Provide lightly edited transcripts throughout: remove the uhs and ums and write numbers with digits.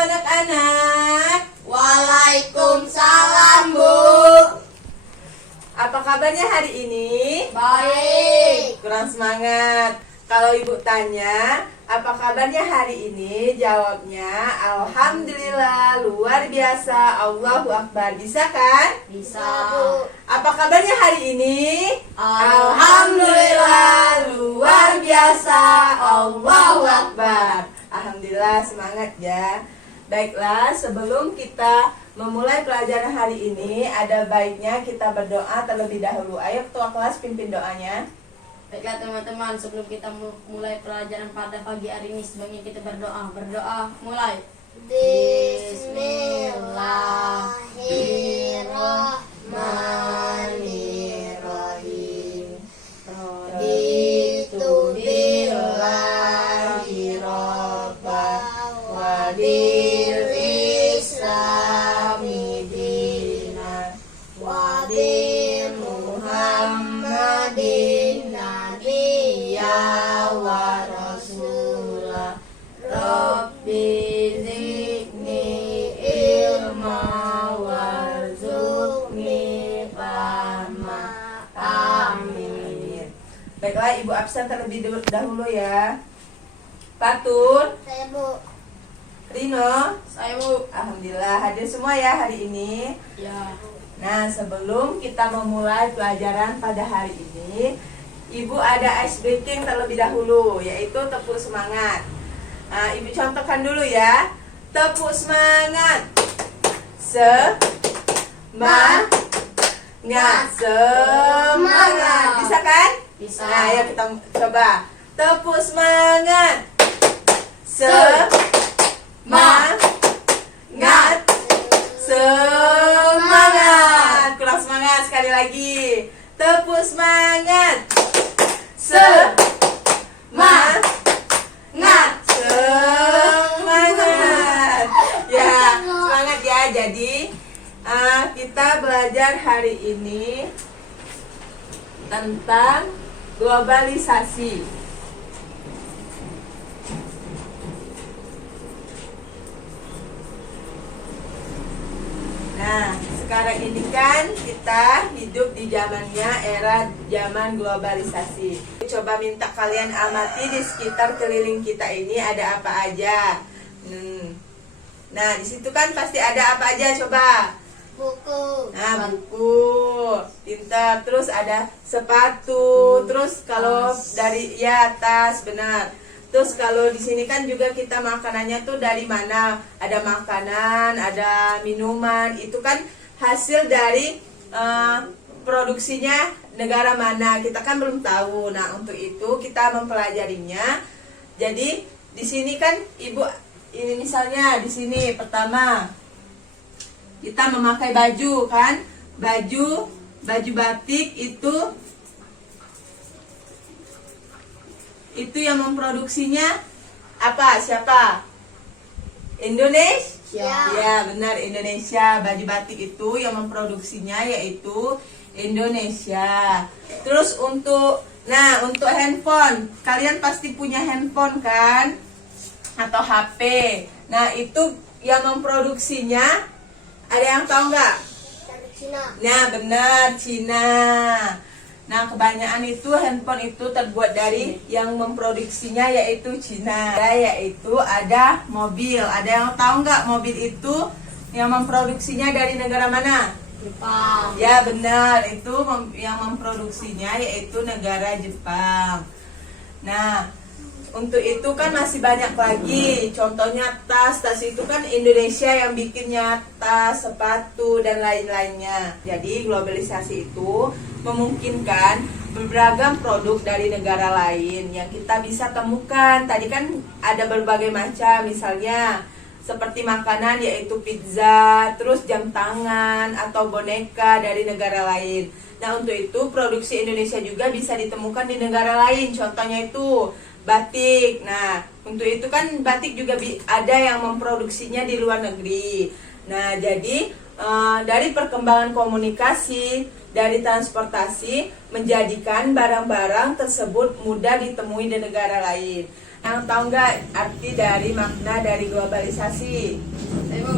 anak-anak. Waalaikumsalam, Bu. Apa kabarnya hari ini? Baik. Kurang semangat. Kalau ibu tanya, apa kabarnya hari ini? Jawabnya, alhamdulillah, luar biasa, Allahu Akbar. Bisa kan? Bisa, Bu. Apa kabarnya hari ini? Alhamdulillah, luar biasa, Allahu Akbar. Alhamdulillah, semangat ya. Baiklah, sebelum kita memulai pelajaran hari ini, ada baiknya kita berdoa terlebih dahulu. Ayo ketua kelas pimpin doanya. Baiklah teman-teman, sebelum kita mulai pelajaran pada pagi hari ini, sebaiknya kita berdoa. Berdoa, mulai. Bismillahirrahmanirrahim. Raditu billahi rabban wa bil islami dinan wa bi Muhammadin nabiyya wa rasulah. Rabbi zidni ilma warzuqni fahma. Amin. Baiklah, Ibu absen terlebih dahulu ya. Fatur, Saya, Bu. Rino, Saya, Bu. alhamdulillah hadir semua ya hari ini. Ya. Nah, sebelum kita memulai pelajaran pada hari ini, Ibu ada ice breaking terlebih dahulu, yaitu tepuk semangat. Nah, Ibu contohkan dulu ya. Tepuk semangat. Semangat. Semangat. Bisa kan? Bisa. Nah, ayo kita coba. Tepuk semangat. Semangat. Semangat. Kurang semangat sekali lagi. Tepuk semangat. Semangat. Semangat. Ya, semangat ya. Jadi kita belajar hari ini tentang globalisasi. Nah, sekarang ini kan kita hidup di zamannya zaman globalisasi. Coba minta kalian amati di sekitar keliling kita ini ada apa aja. Nah, di situ kan pasti ada apa aja coba. Buku. Nah, buku, tinta, terus ada sepatu, terus kalau dari tas, benar. Terus kalau di sini kan juga kita makanannya tuh dari mana? Ada makanan, ada minuman, itu kan hasil dari produksinya negara mana? Kita kan belum tahu. Nah, untuk itu kita mempelajarinya. Jadi di sini kan Ibu ini misalnya di sini pertama kita memakai baju kan? Baju batik itu yang memproduksinya apa? Siapa? Indonesia. Ya, benar, Indonesia. Baju batik itu yang memproduksinya yaitu Indonesia. Terus untuk handphone, kalian pasti punya handphone kan? Atau HP. Nah, itu yang memproduksinya ada yang tahu nggak? Cina. Nah, benar, Cina. Nah, kebanyakan itu handphone itu terbuat dari yang memproduksinya yaitu Cina. Yaitu ada mobil. Ada yang tahu nggak mobil itu yang memproduksinya dari negara mana? Jepang. Ya, benar. Itu yang memproduksinya yaitu negara Jepang. Nah, untuk itu kan masih banyak lagi. Contohnya tas itu kan Indonesia yang bikinnya, tas, sepatu, dan lain-lainnya. Jadi globalisasi itu memungkinkan beragam produk dari negara lain yang kita bisa temukan. Tadi kan ada berbagai macam, misalnya seperti makanan yaitu pizza, terus jam tangan atau boneka dari negara lain. Nah, untuk itu produksi Indonesia juga bisa ditemukan di negara lain. Contohnya itu batik. Nah, untuk itu kan batik juga ada yang memproduksinya di luar negeri. Nah, jadi dari perkembangan komunikasi, dari transportasi menjadikan barang-barang tersebut mudah ditemui di negara lain. Yang tahu nggak arti dari makna dari globalisasi? Ibu,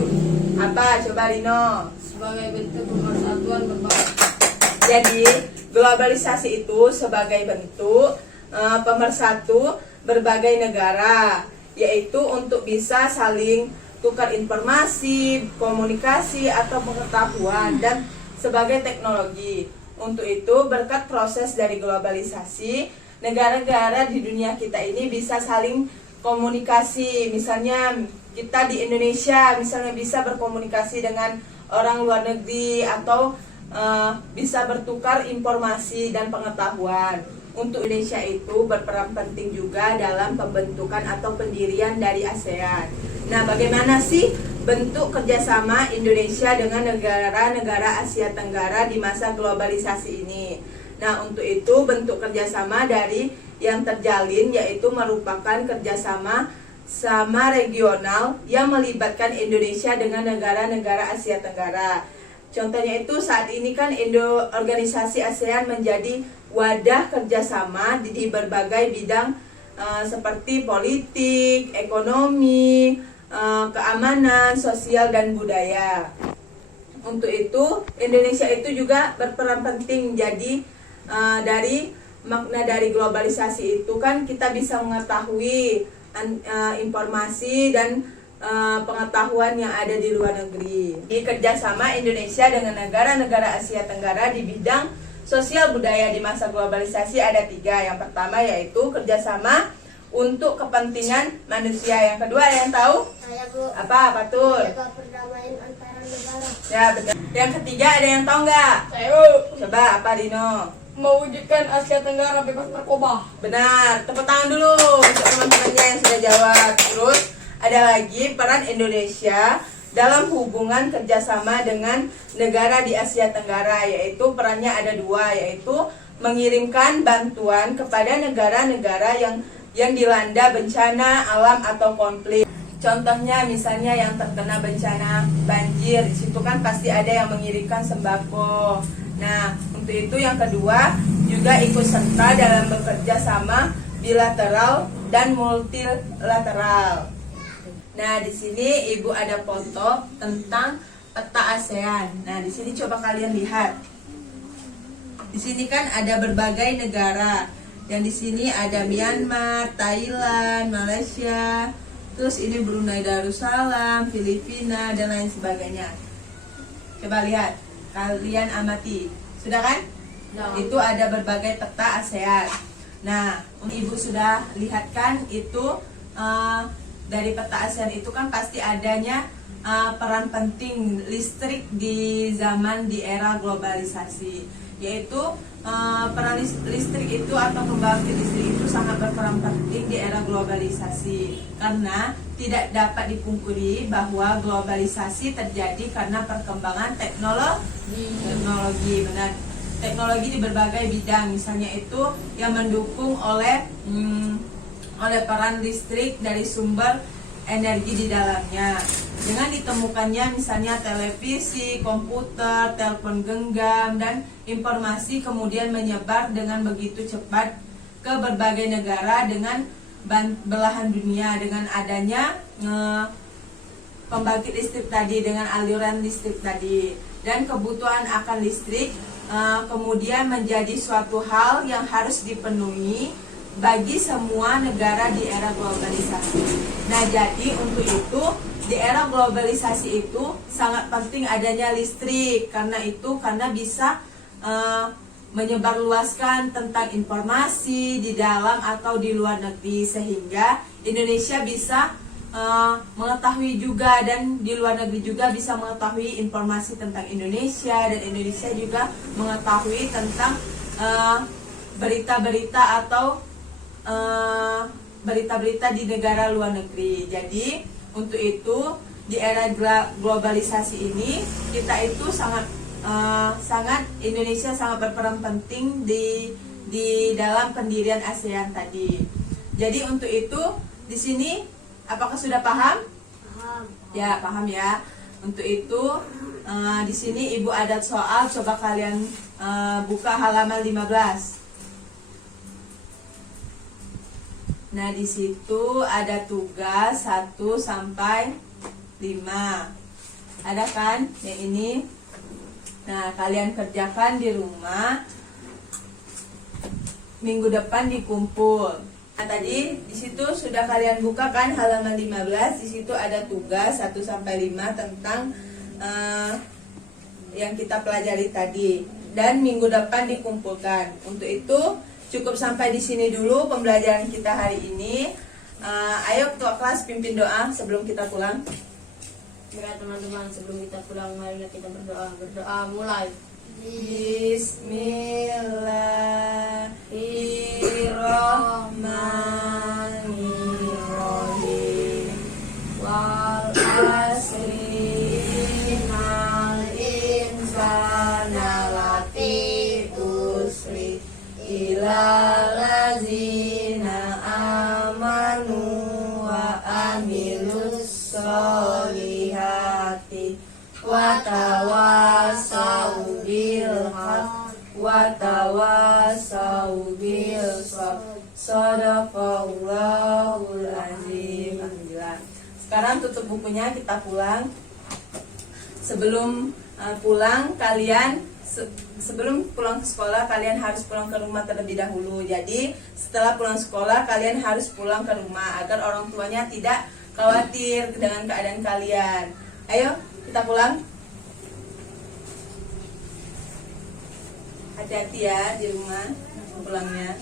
Apa? Coba Rino. sebagai bentuk pemersatuan berbagai. Jadi globalisasi itu sebagai bentuk pemersatu berbagai negara, yaitu untuk bisa saling tukar informasi, komunikasi atau pengetahuan dan sebagai teknologi. Untuk itu berkat proses dari globalisasi, negara-negara di dunia kita ini bisa saling komunikasi. Misalnya kita di Indonesia misalnya bisa berkomunikasi dengan orang luar negeri atau bisa bertukar informasi dan pengetahuan. Untuk Indonesia itu berperan penting juga dalam pembentukan atau pendirian dari ASEAN. Nah, bagaimana sih bentuk kerjasama Indonesia dengan negara-negara Asia Tenggara di masa globalisasi ini? Nah, untuk itu bentuk kerjasama dari yang terjalin yaitu merupakan kerjasama sama regional yang melibatkan Indonesia dengan negara-negara Asia Tenggara. Contohnya itu saat ini kan organisasi ASEAN menjadi wadah kerjasama di berbagai bidang seperti politik, ekonomi, keamanan, sosial, dan budaya. Untuk itu Indonesia itu juga berperan penting. Jadi dari makna dari globalisasi itu kan kita bisa mengetahui informasi dan pengetahuan yang ada di luar negeri. Di kerjasama Indonesia dengan negara-negara Asia Tenggara di bidang sosial budaya di masa globalisasi ada 3. Yang pertama yaitu kerjasama untuk kepentingan manusia. Yang kedua ada yang tahu? Saya Bu. Apa tuh? Jaga perdamaian antara negara. Ya betul. Yang ketiga ada yang tahu nggak? Saya Bu, Coba apa Dino? mewujudkan Asia Tenggara bebas narkoba. Benar, tepuk tangan dulu untuk teman-temannya yang sudah jawab. Terus ada lagi peran Indonesia dalam hubungan kerjasama dengan negara di Asia Tenggara, yaitu perannya ada 2, yaitu mengirimkan bantuan kepada negara-negara yang dilanda bencana alam atau konflik. Contohnya misalnya yang terkena bencana banjir, di situ kan pasti ada yang mengirimkan sembako. Nah, untuk itu yang kedua juga ikut serta dalam bekerja sama bilateral dan multilateral. Nah, di sini Ibu ada foto tentang peta ASEAN. Nah, di sini coba kalian lihat. Di sini kan ada berbagai negara. Dan di sini ada Myanmar, Thailand, Malaysia, terus ini Brunei Darussalam, Filipina, dan lain sebagainya. Coba lihat, kalian amati. Sudah kan? Sudah. Itu ada berbagai peta ASEAN. Nah, Ibu sudah lihat kan itu dari peta ASEAN itu kan pasti adanya peran penting listrik di era globalisasi, yaitu peran listrik itu atau pembangkit listrik itu sangat berperan penting di era globalisasi karena tidak dapat dipungkiri bahwa globalisasi terjadi karena perkembangan teknologi benar. Teknologi di berbagai bidang, misalnya itu yang mendukung oleh peran listrik dari sumber energi di dalamnya. Dengan ditemukannya misalnya televisi, komputer, telepon genggam, dan informasi kemudian menyebar dengan begitu cepat ke berbagai negara dengan belahan dunia dengan adanya pembangkit listrik tadi, dengan aliran listrik tadi. Dan kebutuhan akan listrik kemudian menjadi suatu hal yang harus dipenuhi bagi semua negara di era globalisasi. Nah, jadi untuk itu di era globalisasi itu sangat penting adanya listrik karena bisa menyebarluaskan tentang informasi di dalam atau di luar negeri sehingga Indonesia bisa mengetahui juga dan di luar negeri juga bisa mengetahui informasi tentang Indonesia dan Indonesia juga mengetahui tentang berita-berita atau berita-berita di negara luar negeri. Jadi untuk itu di era globalisasi ini kita itu sangat Indonesia sangat berperan penting di dalam pendirian ASEAN tadi. Jadi untuk itu di sini apakah sudah paham? Paham. Ya, paham ya. Untuk itu di sini Ibu ada soal, coba kalian buka halaman 15. Nah, di situ ada tugas 1 sampai 5. Ada kan? Yang ini. Nah, kalian kerjakan di rumah. Minggu depan dikumpul. Nah, tadi di situ sudah kalian buka kan halaman 15. Di situ ada tugas 1 sampai 5 tentang yang kita pelajari tadi. Dan minggu depan dikumpulkan. Untuk itu cukup sampai di sini dulu pembelajaran kita hari ini. Ayo ketua kelas pimpin doa sebelum kita pulang. Baiklah teman-teman, sebelum kita pulang mari kita berdoa. Berdoa mulai. Bismillahirrahmanirrahim. Wal asri innal insana lafi khusri illa lazina amanu wa amilus solihati wa tawasau bil haq wa tawasau bil sabr. Shadaqallahul azim. Alhamdulillah. Sekarang tutup bukunya, kita pulang. Sebelum pulang kalian sebelum pulang ke sekolah kalian harus pulang ke rumah terlebih dahulu. Jadi setelah pulang sekolah kalian harus pulang ke rumah agar orang tuanya tidak khawatir dengan keadaan kalian. Ayo kita pulang. Hati-hati ya di rumah pulangnya.